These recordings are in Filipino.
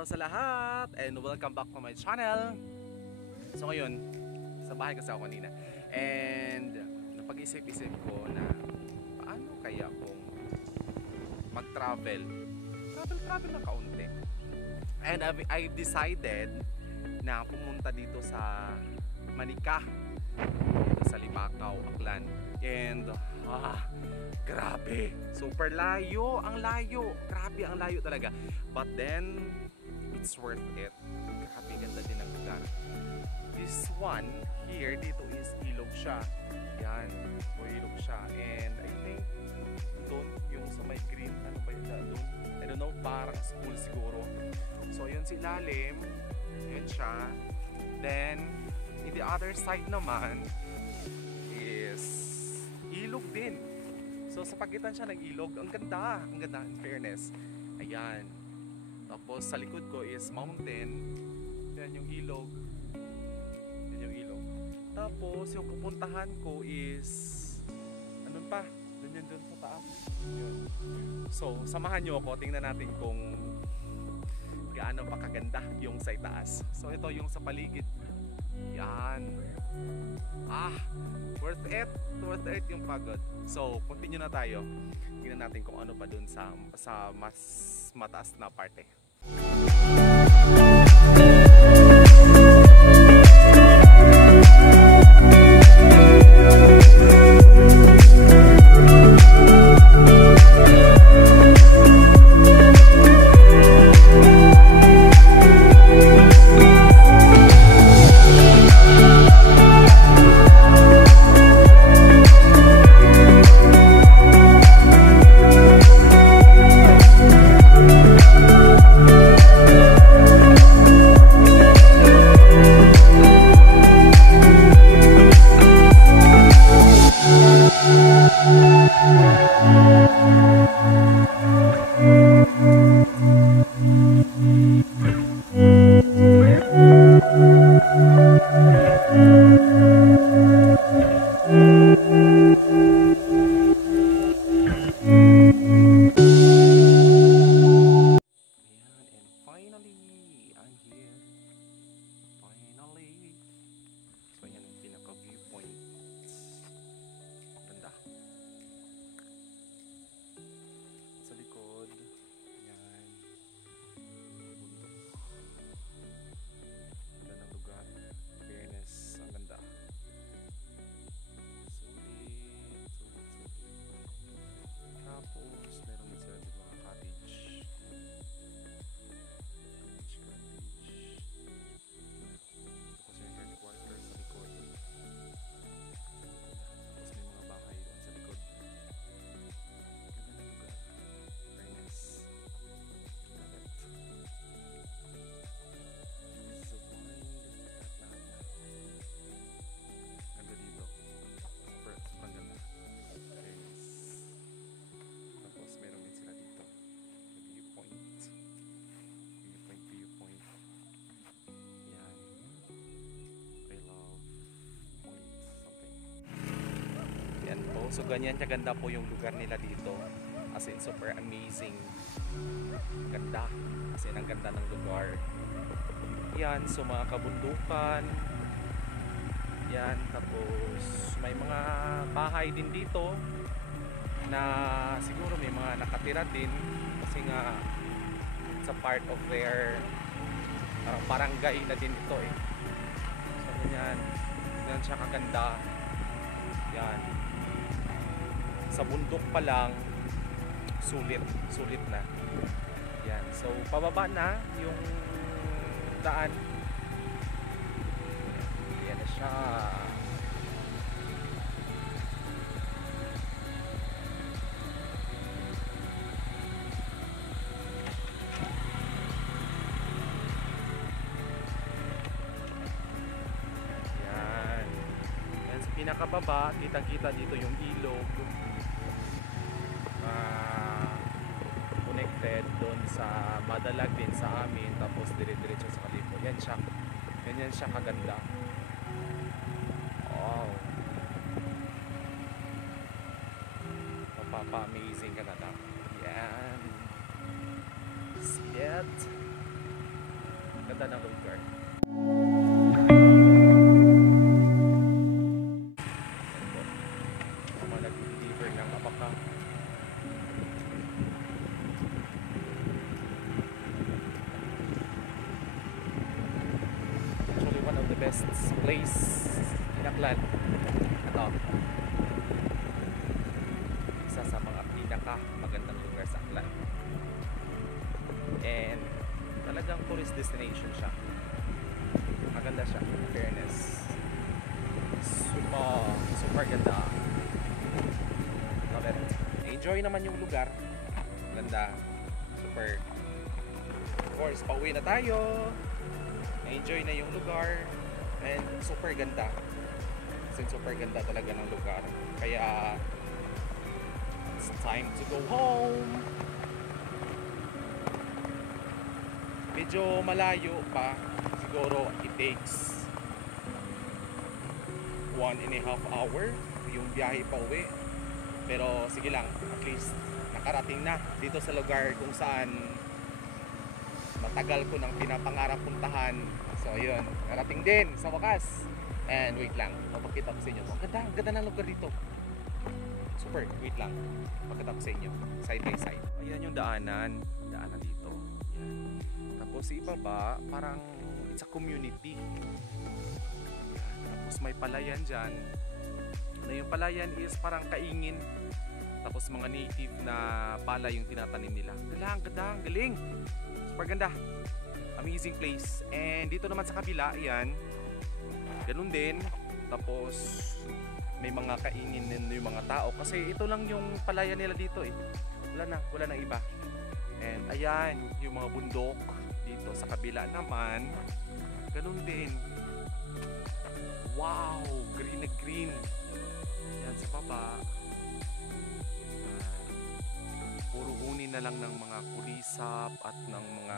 araw sa lahat and welcome back to my channel. So ngayon, sa bahay kasi ako kanina and napag-isip-isip ko na paano kaya kung mag-travel na kaunti. And I decided na pumunta dito sa Manica, dito sa Libacao, Aklan. And grabe, super layo, ang layo, grabe ang layo talaga. But then, it's worth it. Grabe, ganda din ang lugar. This one here, dito is ilog siya. Yan, ilog siya. And I think, doon, yung sa may green, ano ba yun doon? I don't know, parang school siguro. So, yun si ilalim, yun siya. Then, in the other side naman, is ilog din. So sa pagitan siya ng ilog, ang ganda in fairness. Ayan. Tapos sa likod ko is mountain. Yan yung ilog. Yan yung ilog. Tapos yung pupuntahan ko is anun pa? Dun sa taas. Yun. So samahan nyo ako, tingnan natin kung gaano pa kaganda yung sa itaas. So ito yung sa paligid. Yan. Worth it yung pagod. So, continue na tayo. Tingnan natin kung ano pa dun sa mas mataas na parte. So ganyan kaganda po yung lugar nila dito. As in super amazing. Ganda. As in ang ganda ng lugar. Yan, so mga kabundukan. Yan, tapos may mga bahay din dito na siguro may mga nakatira din kasi nga it's a part of their barangay na din ito eh. So ganyan. Ganyan siya kaganda. Yan. Sa bundok pa lang sulit na. Yan. So pababa na yung daan. Yan na siya. Yan. Yan sa pinakababa, kitang-kita dito yung ilog. Connected doon sa Madalag din sa amin, tapos dire-diretso sa Kalibo. Yan siya kaganda. Wow, mapapa-amazing ka na lang. Yan, see it. ganda ng lugar. Mga nag-deliver ng abaka. Actually one of the best place in Aklan. Ito. Isa sa mga pinaka magandang lugar sa Aklan. And talagang tourist destination siya. Maganda siya, in fairness. Super ganda. Love it. Enjoy naman yung lugar. Ganda. Super. Of course, pauwi na tayo. Enjoy na yung lugar. And super ganda. Kasi super ganda talaga ng lugar. Kaya it's time to go home. Medyo malayo pa. Siguro it takes 1.5 hour yung biyahe pa uwi. Pero sige lang, at least nakarating na dito sa lugar kung saan matagal ko nang pinapangarap puntahan. So ayun, narating din sa wakas. And wait lang, papakita ko sa inyo. Ang ganda ng lugar dito. Super, wait lang. Papakita ko sa inyo, side by side. Ayan yung daanan dito. Yan. Tapos sa ibaba, parang it's a community. Tapos may palayan dyan. Na yung palayan is parang kaingin. Tapos mga native na pala yung tinatanim nila. Ang ganda, ang galing. Super ganda. Amazing place. And dito naman sa kabila, yan. Ganun din. Tapos may mga kaingin din yung mga tao. Kasi ito lang yung palayan nila dito eh. Wala nang iba. And ayan, yung mga bundok dito sa kabila naman. Ganun din. Wow, green na green. Yan sa baba. Puro huni na lang ng mga kulisap at ng mga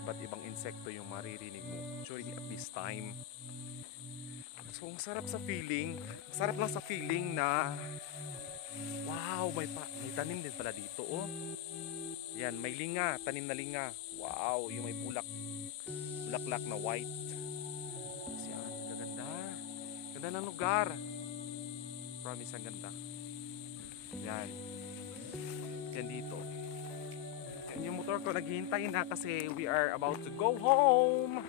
iba't ibang insekto yung maririnig mo during at this time. So ang sarap sa feeling. Sarap lang sa feeling na wow, may tanim din pala dito oh. Yan, may linga, tanim na linga. Wow, yung may bulaklak na white. Yan, gaganda. Ganda ng lugar. Promise, ang ganda. Yan. Yan dito. Yan yung motor ko, naghihintay na kasi we are about to go home.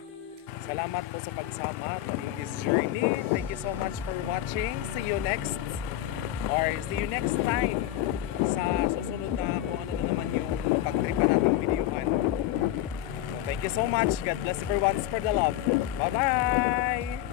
Salamat po sa pagsama in this journey. Thank you so much for watching. See you next time sa susunod na kung ano na naman yung pagtripa nating videohan. So, thank you so much. God bless everyone. Spread the love. Bye-bye!